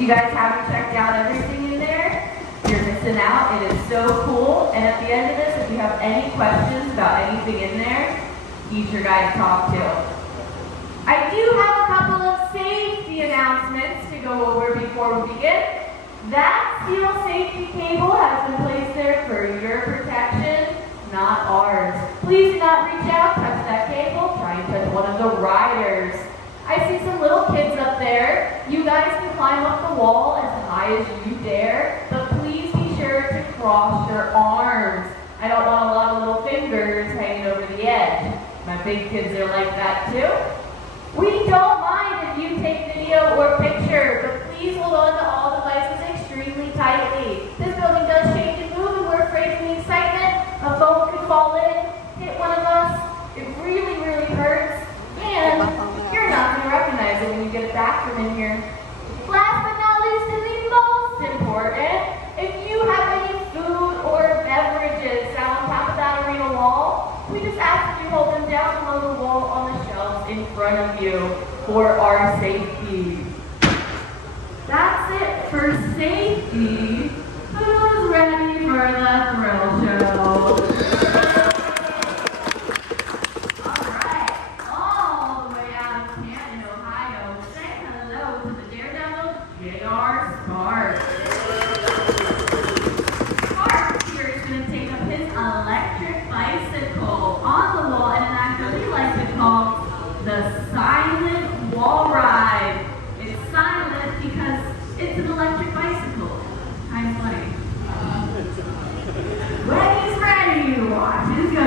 If you guys haven't checked out everything in there, you're missing out. It is so cool. And at the end of this, if you have any questions about anything in there, he's your guy to talk to. I do have a couple of safety announcements to go over before we begin. That steel safety cable has been placed there for your protection, not ours. Please do not reach out, touch that cable, try and touch one of the riders. I see some little kids up there. You guys can climb up the wall as high as you dare, but please be sure to cross your arms. I don't want a lot of little fingers hanging over the edge. My big kids are like that too. We don't mind if you take video or picture, but please hold on to all devices extremely tightly. This building does shake and move, and we're afraid in the excitement a phone could fall in, hit one of us. It really, really hurts, and you're not going to recognize it when you get it back from in here. Last but not least, and the most important, if you have any food or beverages down on top of that arena wall, we just ask that you hold them down below the wall on the shelves in front of you for our safety. That's it for safety. Who's ready for the thrill show? Alright, all the way out of Canton, Ohio, say hello to the daredevil J.R. Sparks. Sparks here is going to take up his electric bicycle on the wall in an act that we like to call the silent wall ride. It's silent because it's an electric bicycle. Kind of funny. When he's ready, watch him go.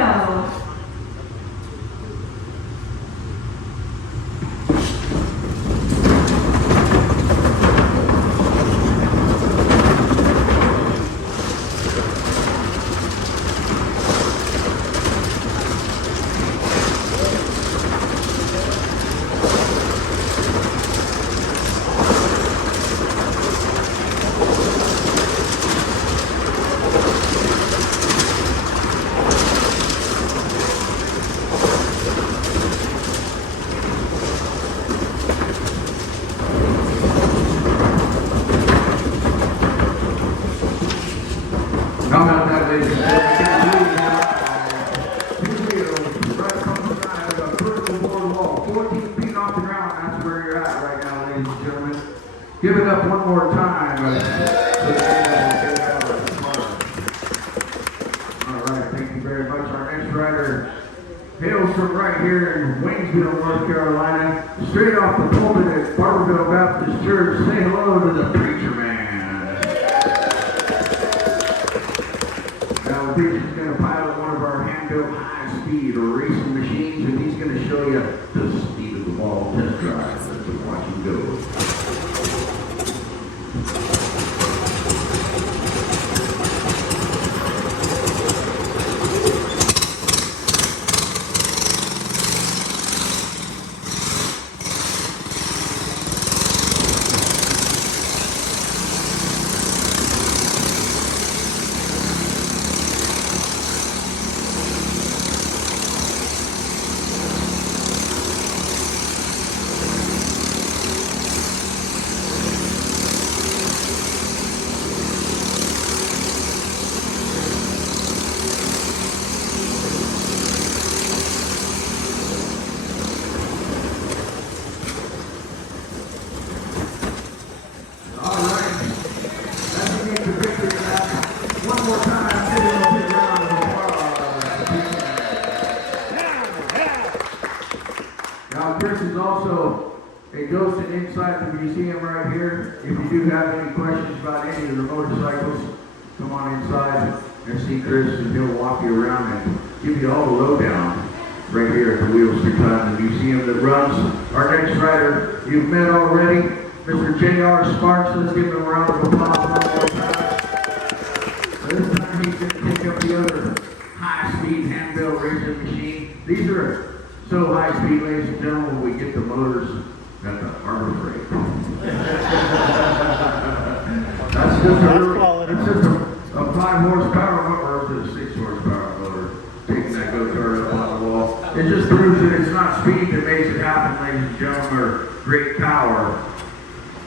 Give it up one more time. All right, thank you very much. Our next rider hails from right here in Waynesville, North Carolina, straight off the pulpit at Barberville Baptist Church. Say hello to the preacher man. Now the preacher's going to pilot one of our hand-built high-speed racing machines, and he's going to show you the speed of the ball test drive. Let's watch him go. Inside the museum right here. If you do have any questions about any of the motorcycles, come on inside and see Chris, and he'll walk you around and give you all the lowdown right here at the Wheels Through Time, the museum that runs. Our next rider you've met already, Mr. J.R. Sparks. Let's give him a round of applause one more time. This time he's going to pick up the other high-speed hand-built racing machine. These are so high-speed, ladies and gentlemen, when we get the motors at the Harbor Freight. That's just a 5 horsepower motor, or is it a 6 horsepower motor? Taking that go-kart up on the wall. It just proves that it's not speed that makes it happen, ladies and gentlemen, or great power.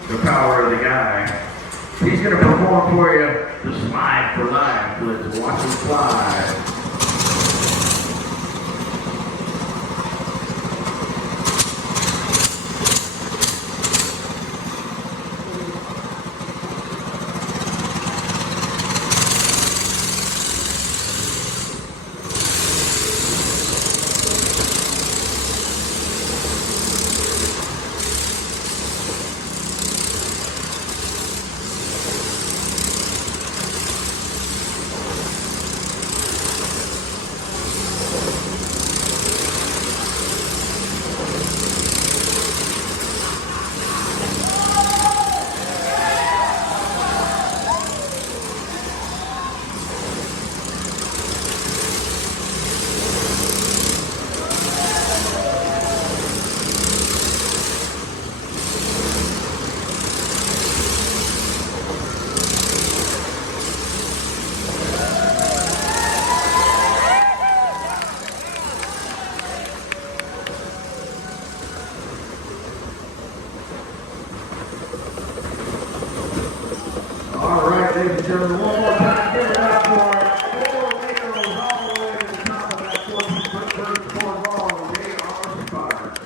the power of the guy. He's going to perform for you the Slide for Life. Let's watch him slide. All right, ladies and gentlemen, one more time, give it up for 4 Legos all the way to the top of that 14-foot first board ball. They are stars.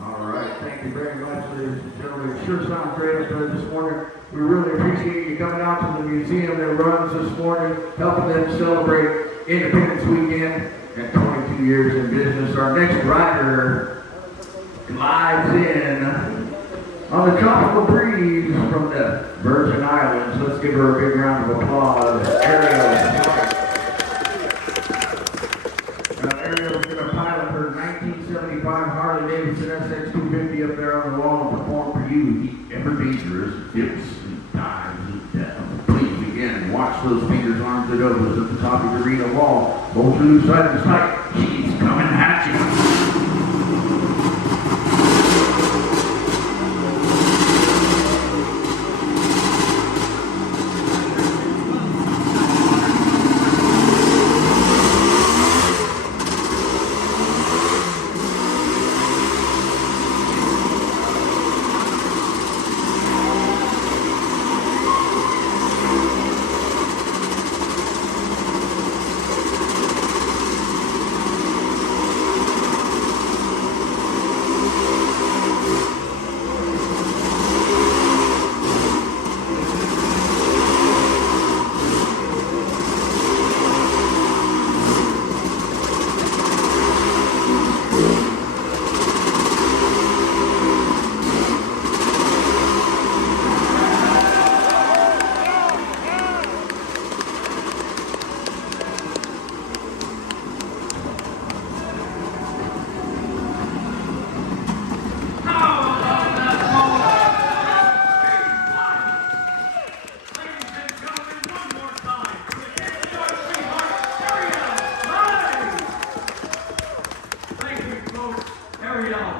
All right, thank you very much, ladies and gentlemen. It sure sounds great up there this morning. We really appreciate you coming out to the museum that runs this morning, helping them celebrate Independence Weekend and 22 years in business. Our next rider glides in on the tropical breeze from the Virgin Islands. Let's give her a big round of applause. Ariel's going to pilot her 1975 Harley-Davidson SX250 up there on the wall and perform for you. Heat ever dangerous, dips and dives and death. Please begin. Watch those fingers, arms, and elbows at the top of the arena wall. Hold to the side of the sight. She's coming at you.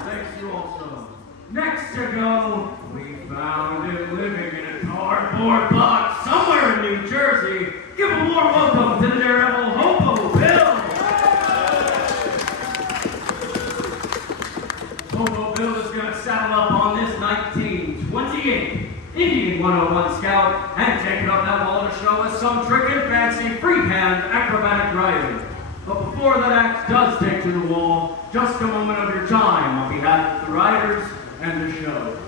Thanks you also. Next to go, we found him living in a cardboard box somewhere in New Jersey. Give a warm welcome to the Daredevil Hobo Bill. Hobo Bill is going to saddle up on this 1928 Indian 101 Scout and take it up that wall to show us some trick and fancy freehand acrobatic riding. But before that act does take to the wall, just a moment of your time on behalf of the riders and the show.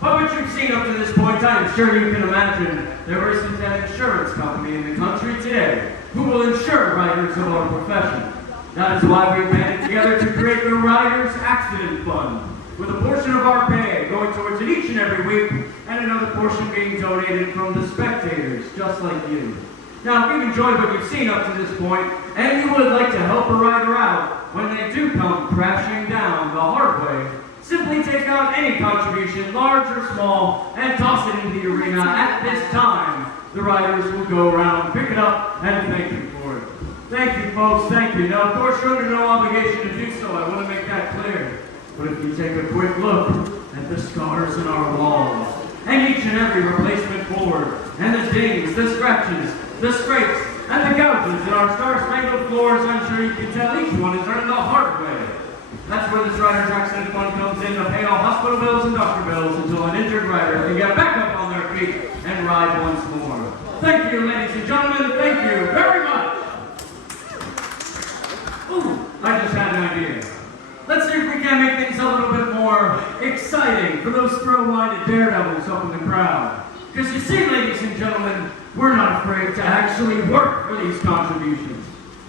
But what you've seen up to this point, I'm sure you can imagine there isn't an insurance company in the country today who will insure riders of our profession. That is why we've banded together to create the Riders Accident Fund, with a portion of our pay going towards it each and every week, and another portion being donated from the spectators, just like you. Now, if you've enjoyed what you've seen up to this point, and you would like to help a rider out when they do come crashing down the hard way, simply take out any contribution, large or small, and toss it into the arena at this time. The riders will go around, pick it up, and thank you for it. Thank you, folks, thank you. Now, of course, you're under no obligation to do so. I want to make that clear. But if you take a quick look at the scars in our walls, and each and every replacement board, and the dings, the scratches, the scrapes, and the gouges in our star-spangled floors, I'm sure you can tell each one is earned the hard way. That's where this Riders Accident Fund comes in to pay all hospital bills and doctor bills until an injured rider can get back up on their feet and ride once more. Thank you, ladies and gentlemen. Thank you very much. Ooh, I just had an idea. Let's see if we can make things a little bit more exciting for those thrill-minded daredevils up in the crowd. Because you see, ladies and gentlemen, we're not afraid to actually work for these contributions.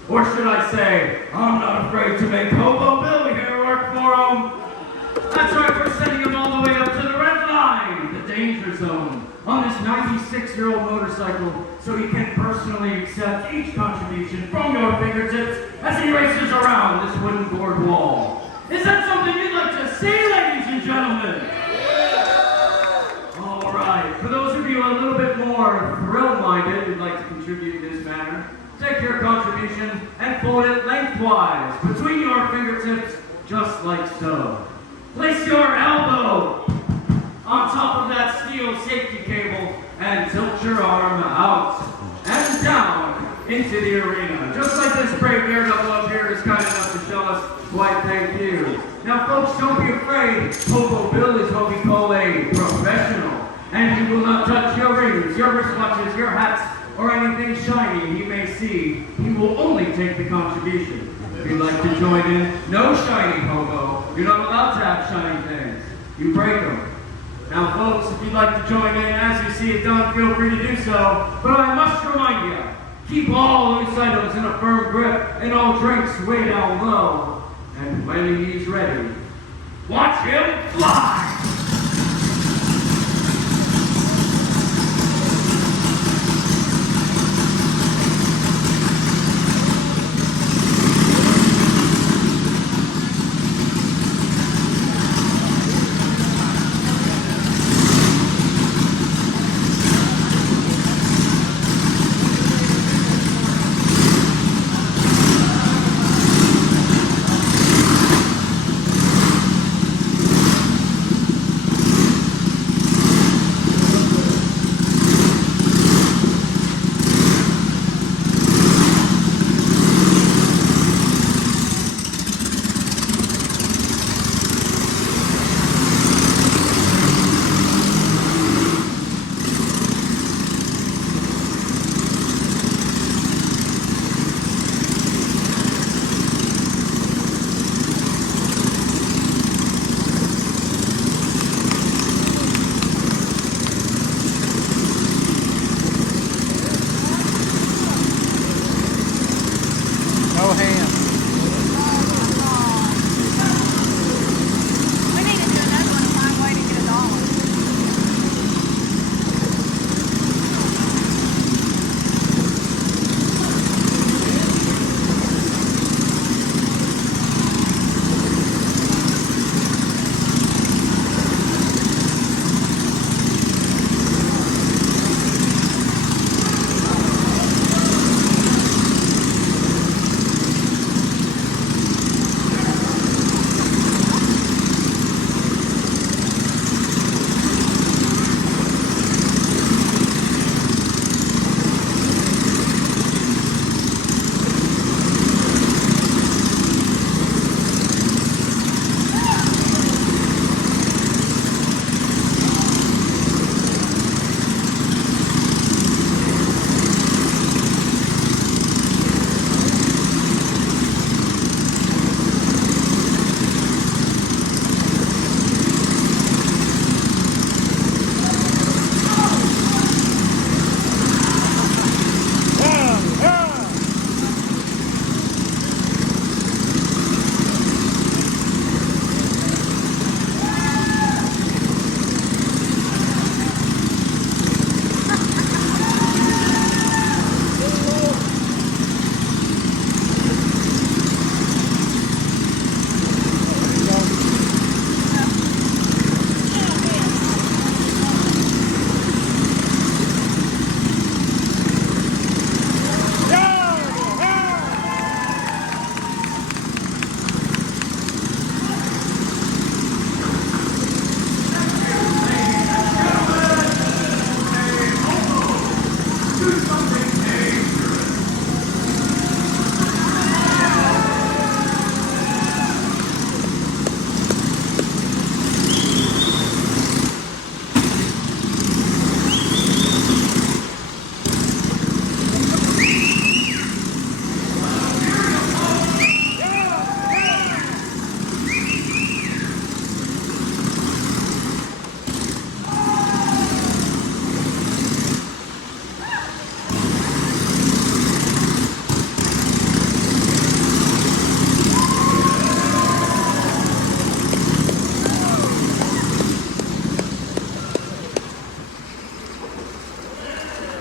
Or should I say, I'm not afraid to make Hobo Bill here work for them. That's right, we're sending him all the way up to the red line, the danger zone, on this 96-year-old motorcycle, so he can personally accept each contribution from your fingertips as he races around this wooden board wall. Is that something you'd like to see, ladies and gentlemen? All right, for those of you a little bit more thrill-minded who'd like to contribute in this manner, take your contribution and fold it lengthwise between your fingertips, just like so. Place your elbow on top of that steel safety cable and tilt your arm out and down into the arena. Just like this brave daredevil up here is kind enough to show us why thank you. Now folks, don't be afraid. Hobo Bill is what we call a professional. And he will not touch your rings, your wristwatches, your hats, or anything shiny he may see. He will only take the contribution. If you'd like to join in, no shiny, Hobo. You're not allowed to have shiny things. You break them. Now folks, if you'd like to join in as you see it done, feel free to do so. But I must remind you, keep all loose items in a firm grip and all drinks way down low. And when he's ready, watch him fly!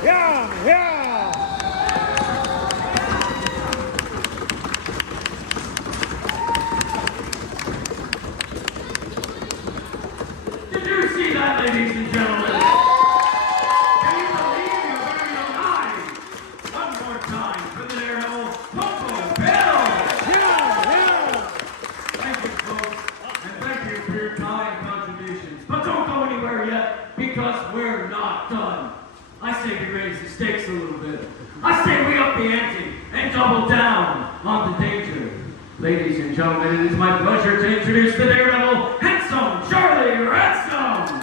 Yeah, yeah. Did you see that, ladies and gentlemen? Can you believe your very own eyes? One more time for the Daredevil, Coco Bill! Thank you, folks, and thank you for your kind contributions. But don't go anywhere yet, because we're not done. I say we raise the stakes a little bit. I say we up the ante and double down on the danger. Ladies and gentlemen, it is my pleasure to introduce the Daredevil, handsome Charlie Ransom!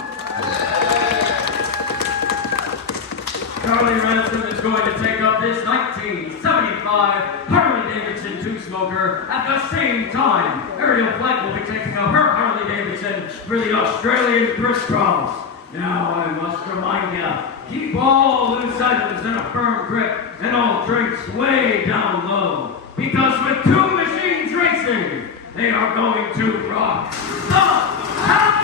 Charlie Ransom is going to take up this 1975 Harley-Davidson two-smoker at the same time. Ariel Fleck will be taking up her Harley-Davidson for the Australian crisscross. Now I must remind you, keep all loose items in a firm grip and all drinks way down low. Because with two machines racing, they are going to rock the house!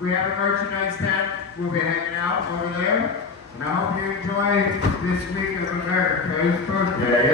We have a merchandise tent. We'll be hanging out over there. And I hope you enjoy this week of America's birthday.